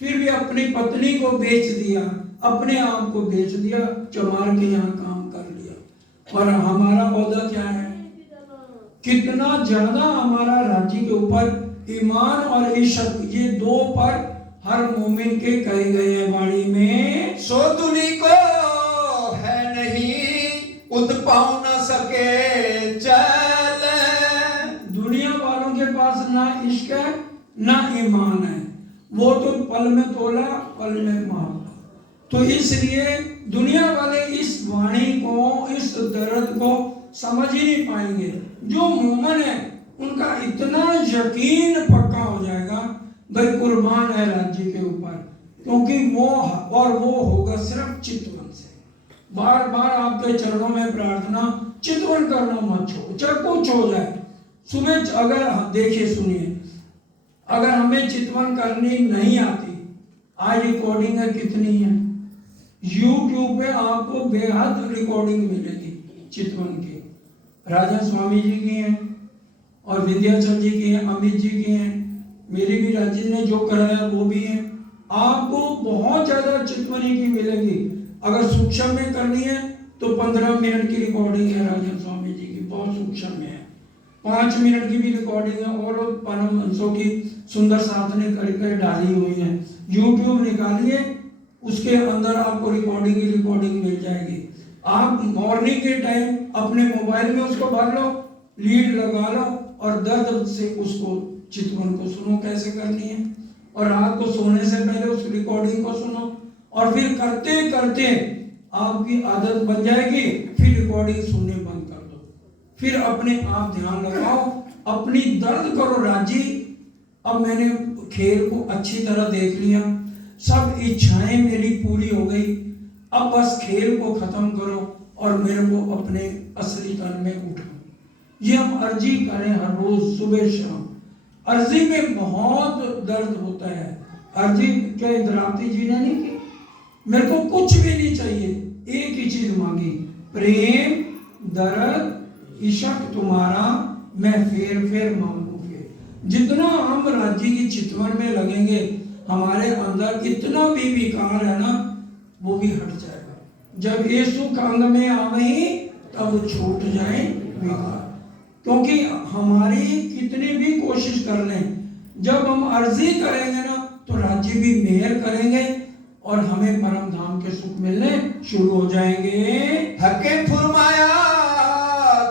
फिर भी अपनी पत्नी को बेच दिया, अपने आप को बेच दिया, चमार के यहाँ काम कर लिया। और हमारा औदा क्या है, कितना ज्यादा हमारा राज्य के ऊपर ईमान और इश्क, ये दो पर हर मोमिन के कहे गए हैं वाणी में। सो दुनी को है नहीं उत पाऊ न सके चल। दुनिया वालों के पास ना इश्क है ना ईमान है, वो तो पल में तोला पल में मापा। तो इसलिए दुनिया वाले इस वाणी को, इस दर्द को समझ ही नहीं पाएंगे। जो मोमन है उनका इतना यकीन पक्का हो जाएगा, भाई कुर्बान है राज्य के ऊपर, क्योंकि वो होगा सिर्फ चितवन से। बार बार आपके चरणों में प्रार्थना, चितवन करना मत छोड़ो, चाहे कुछ हो जाए। सुबह अगर देखिए सुनिए, अगर हमें चितवन करनी नहीं आती, आज रिकॉर्डिंग है कितनी है, YouTube पे आपको बेहद रिकॉर्डिंग मिलेगी चितवन की, राजा स्वामी जी की हैं और विंध्याचल जी की हैं, अमित जी की हैं, मेरी भी राज्य ने जो कराया वो भी है। आपको बहुत ज्यादा चितवनी की मिलेगी। अगर सूक्ष्म में करनी है तो 15 मिनट की रिकॉर्डिंग है राजा स्वामी जी की, बहुत सूक्ष्म में है। 5 मिनट की भी रिकॉर्डिंग है, और परम हंसों की सुंदर साथ ने करके डाली हुई है। YouTube निकालिए, उसके अंदर आपको रिकॉर्डिंग मिल जाएगी। आप मॉर्निंग के टाइम अपने मोबाइल में उसको भर लो, लीड लगा लो और दर्द से उसको चितवन को सुनो कैसे करनी है, और रात को सोने से पहले उस रिकॉर्डिंग को सुनो, और फिर करते करते आपकी आदत बन जाएगी। फिर रिकॉर्डिंग सुनने बंद कर दो, फिर अपने आप ध्यान लगाओ, अपनी दर्द करो राजी। अब मैंने खेल को अच्छी तरह देख लिया, सब इच्छाएं मेरी पूरी हो गई, अब बस खेल को खत्म करो और मेरे को अपने असली तन में उठाओ। ये हम अर्जी करें हर रोज सुबह शाम। अर्जी में बहुत दर्द होता है। अर्जी क्या इंद्रावती जी ने नहीं की, मेरे को कुछ भी नहीं चाहिए, एक ही चीज मांगी, प्रेम दर्द इश्क तुम्हारा मैं फेर फेर मांगू फिर। जितना हम राज्य की चितवन में लगेंगे, हमारे अंदर इतना भी विकार है ना, वो भी हट जाएगा। जब ये सुख अंग में आवे तब छूट जाए विकार। क्योंकि हमारी कितनी भी कोशिश कर लें, जब हम अर्जी करेंगे ना तो राज्य भी मेहर करेंगे और हमें परम धाम के सुख मिलने शुरू हो जाएंगे। हके फुरमाया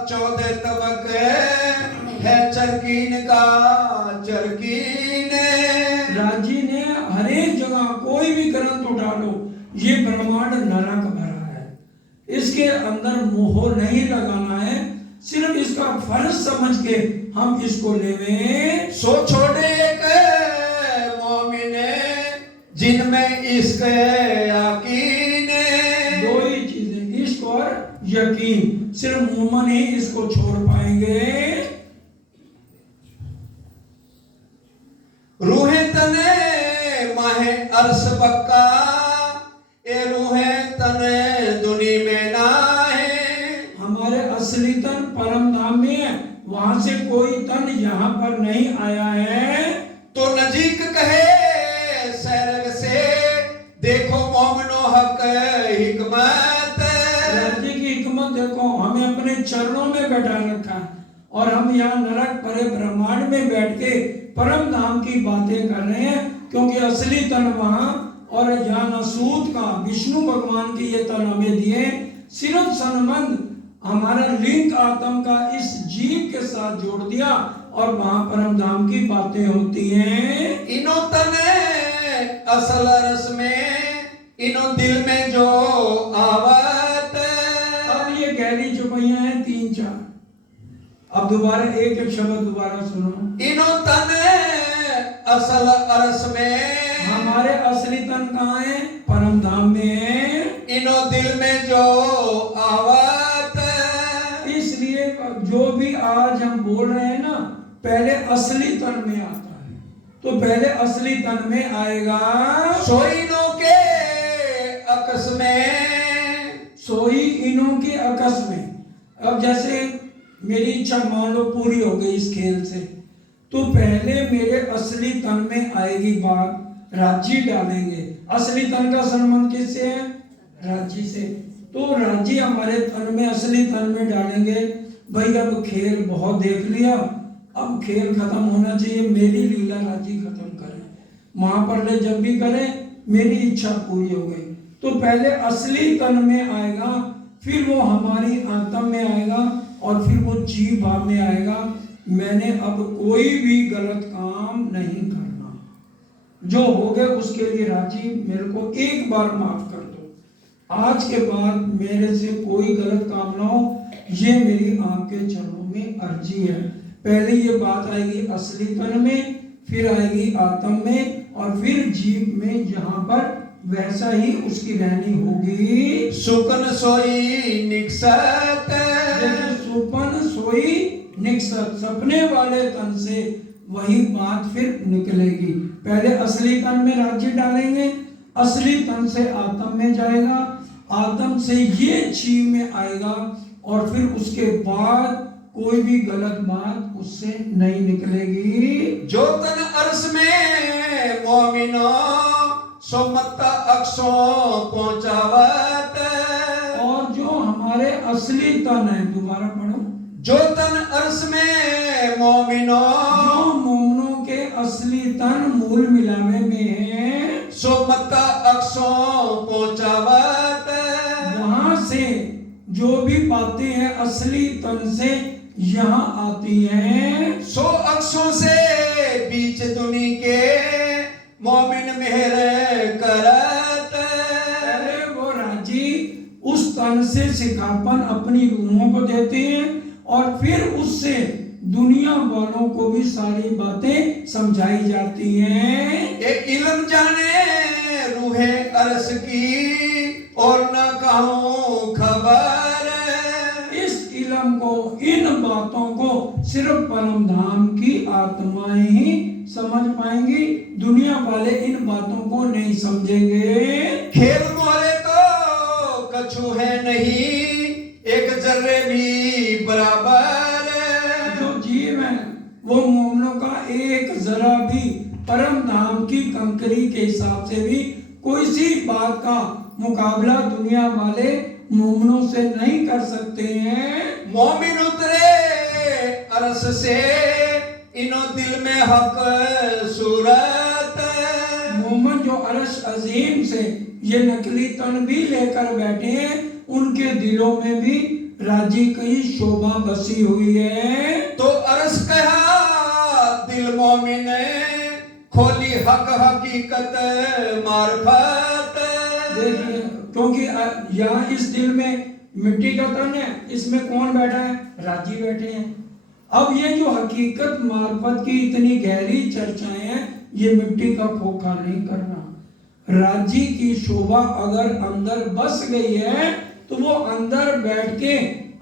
14 तबक है चरकीन का चरकीन। राज्य ने हर एक जगह कोई भी ग्रंथ उठा लो, ये ब्रह्मांड नरक भरा है। इसके इसके अंदर मोह नहीं लगाना है, सिर्फ इसका फर्ज समझ के हम इसको लेवे। सो छोड़े एक मोमिन जिनमें इश्क यकीन। दो ही चीजें, इश्क और यकीन, सिर्फ मोमन ही इसको छोड़ पाएंगे। रूहे तने माहे अर्श बक्का, ए रूहे तने दुनी में ना है। हमारे असली तन परम धाम में है, वहां से कोई तन यहाँ पर नहीं आया है। तो नजीक कहे सरग से देखो मोमिनो हक हिकमत। राज्य की हिकमत देखो, हमें अपने चरणों में बैठा रखा है और हम यहाँ नरक परे ब्रह्मांड में बैठ के परम धाम की बातें कर रहे हैं, क्योंकि असली तन वहां और यहाँ नसूत का विष्णु भगवान की ये तन हमें दिए। सिर्फ संबंध हमारा लिंक आत्म का इस जीव के साथ जोड़ दिया और वहां परम धाम की बातें होती हैं। इनो तने असल रस में, इनो दिल में जो आवत। अब ये गहरी चुपैयां हैं 3-4। अब दोबारा एक एक शब्द दोबारा सुनो। इनो तने असल अरस में, हमारे असली तन कहाँ है? परम धाम में है। इनो दिल में जो आवत। इसलिए जो भी आज हम बोल रहे हैं ना, पहले असली तन में आता है। तो पहले असली तन में आएगा। सोइनों के अकस में, सोई इनों के अकस में। अब जैसे मेरी इच्छा मान लो पूरी हो गई इस खेल से, तो पहले मेरे असली तन में आएगी बात, राज्य डालेंगे। असली तन का संबंध किससे है? राज्य से। तो राज्य हमारे तन में, असली तन में डालेंगे। भाई अब खेल बहुत देख लिया, अब खेल खत्म होना चाहिए, मेरी लीला राज्य खत्म करें, महाप्रलय जब भी करें मेरी इच्छा पूरी हो गई। तो पहले असली तन में आएगा, फिर वो हमारी आत्मा में आएगा और फिर वो जीव भाव में आएगा। मैंने अब कोई भी गलत काम नहीं करना, जो हो गए उसके लिए राजी, मेरे को एक बार माफ कर दो, आज के बाद मेरे से कोई गलत काम ना हो, ये मेरी आंख के चरणों में अर्जी है। पहले ये बात आएगी असली तन में, फिर आएगी आत्म में और फिर जीव में, जहां पर वैसा ही उसकी रहनी होगी। सुकन सोई निकसत, सुपन सोई निकसत, सपने वाले तन से वही बात फिर निकलेगी। पहले असली तन में राज्य डालेंगे, असली तन से आत्म में जाएगा, आत्म से ये जीव में आएगा और फिर उसके बाद कोई भी गलत बात उससे नहीं निकलेगी। जो तन अर्श में मोमिनो सोमत्ता अक्सों पहुंचावत। और जो हमारे असली तन है, दोबारा पढ़ो। जो तन अर्श में मोमिनो, जो मोमनों के असली तन मूल मिलावे में है, सोमत्ता अक्सों पहुंचावत। वहां से जो भी बातें हैं असली तन से यहाँ आती हैं। सो अक्सों से बीच दुनी के मोमिन मेहर करत। पहले वो राजी उस तन से सिखापन अपनी रूहों को देते हैं और फिर उससे दुनिया वालों को भी सारी बातें समझाई जाती हैं। ये इल्म जाने रूहे अरस की और न कहूं खबर। इस इल्म को, इन बातों को सिर्फ परम धाम की आत्माएं ही समझ पाएंगी, दुनिया वाले इन बातों को नहीं समझेंगे। खेल मोहरे तो कछु है नहीं, एक जर्रे भी बराबर। जो जीव है वो मोमनों का एक जरा भी परम धाम की कंकरी के हिसाब से भी कोई सी बात का मुकाबला दुनिया वाले मोमनों से नहीं कर सकते हैं। मोमिन उतरे अरस से इनो दिल में हक सूरत। मोमन जो अरश अजीम से ये नकली तन भी लेकर बैठे हैं, उनके दिलों में भी राजी की शोभा बसी हुई है। तो अरस कहा दिल मोमिन खोली हक हकीकत मार्फत। देखिए, क्योंकि यहाँ इस दिल में मिट्टी का तन है, इसमें कौन बैठा है? राजी बैठे हैं। अब ये जो हकीकत मार्फत की इतनी गहरी चर्चाएं हैं, ये मिट्टी का खोखा नहीं करना। राजी की शोभा अगर अंदर बस गई है तो वो अंदर बैठ के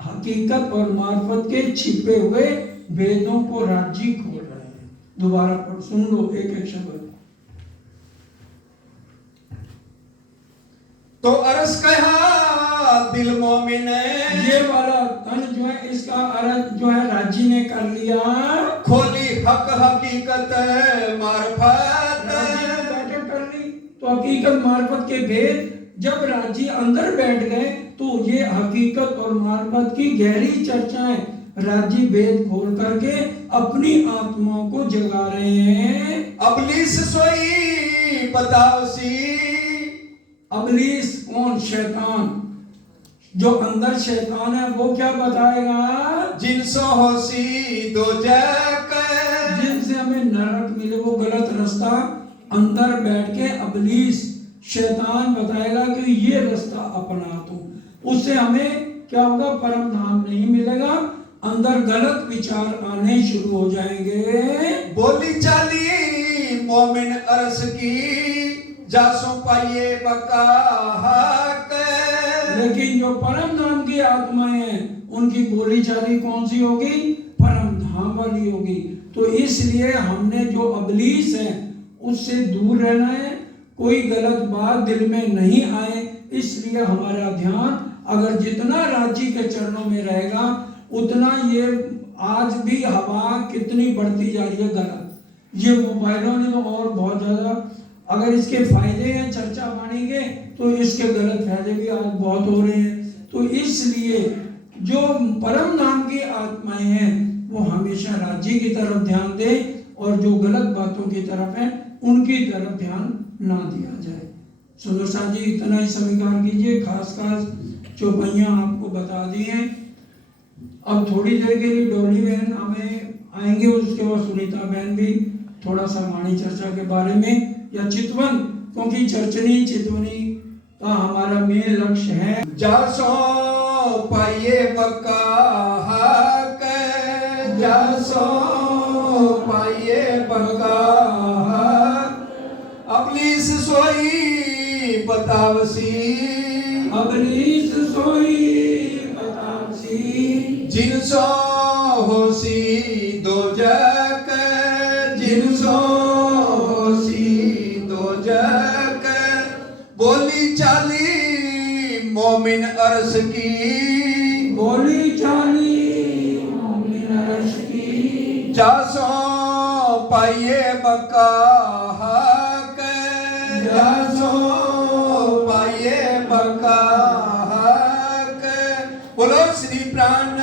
हकीकत और मार्फत के छिपे हुए वेदों को राज्य खोल रहे हैं। दोबारा पढ़, सुन लो एक एक शब्द। तो अर्ज कहा दिल मोमिन, ये वाला तन जो है, इसका अर्थ जो है राजी ने कर लिया, खोली हक हकीकत मार्फत। राजी ने बैठक कर ली तो हकीकत मार्फत के भेद जब राजी अंदर बैठ गए तो ये हकीकत और मार्फत की गहरी चर्चाएं राजी भेद खोल करके अपनी आत्माओं को जगा रहे हैं। अबलीस सोई बताओसी, अबलीस कौन? शैतान। जो अंदर शैतान है वो क्या बताएगा? जिनसो होसी दो जक, जिनसे हमें नरक मिले, वो गलत रास्ता अंदर बैठ के अबलीस शैतान बताएगा कि ये रास्ता अपना तो उससे हमें क्या होगा? परम धाम नहीं मिलेगा, अंदर गलत विचार आने शुरू हो जाएंगे। बोली चाली मोमिन अरस की, जासो पाइये बका हक। लेकिन जो परम धाम की आत्माएं हैं उनकी बोली चाली कौन सी होगी? परम धाम वाली होगी। तो इसलिए हमने जो अबलीस है उससे दूर रहना है, कोई गलत बात दिल में नहीं आए। इसलिए हमारा ध्यान अगर जितना राजी के चरणों में रहेगा उतना ये आज भी हवा कितनी बढ़ती जा रही है गलत। ये मोबाइलों ने तो और बहुत ज्यादा, अगर इसके फायदे हैं चर्चा मानेंगे तो इसके गलत फायदे भी आज बहुत हो रहे हैं। तो इसलिए जो परम नाम की आत्माएं हैं वो हमेशा राज्य की तरफ ध्यान दें और जो गलत बातों की तरफ है उनकी तरफ ध्यान ना दिया जाए। सुंदर साहब जी इतना ही स्वीकार कीजिए, खास चौपाइयाँ आपको बता दी हैं। अब थोड़ी देर के लिए डोली बहन हमें आएंगे, उसके बाद सुनीता बहन भी थोड़ा सा वाणी चर्चा के बारे में या चितवन, क्योंकि चर्चनी चितवनी का हमारा मेन लक्ष्य है। जासो पाइये बका हक, जासो पाइये बका हक। अबलीस सोई बतावसी, अबलीस सोई बतावसी, जिनसो होसी दो जक, जिनसो होसी दो जक। बोली चाली मोमिन अरस की, बोली चाली मोमिन अरस की, जासो पाइये बका हक, जासो पाइये बका हक। बोलो श्री प्राण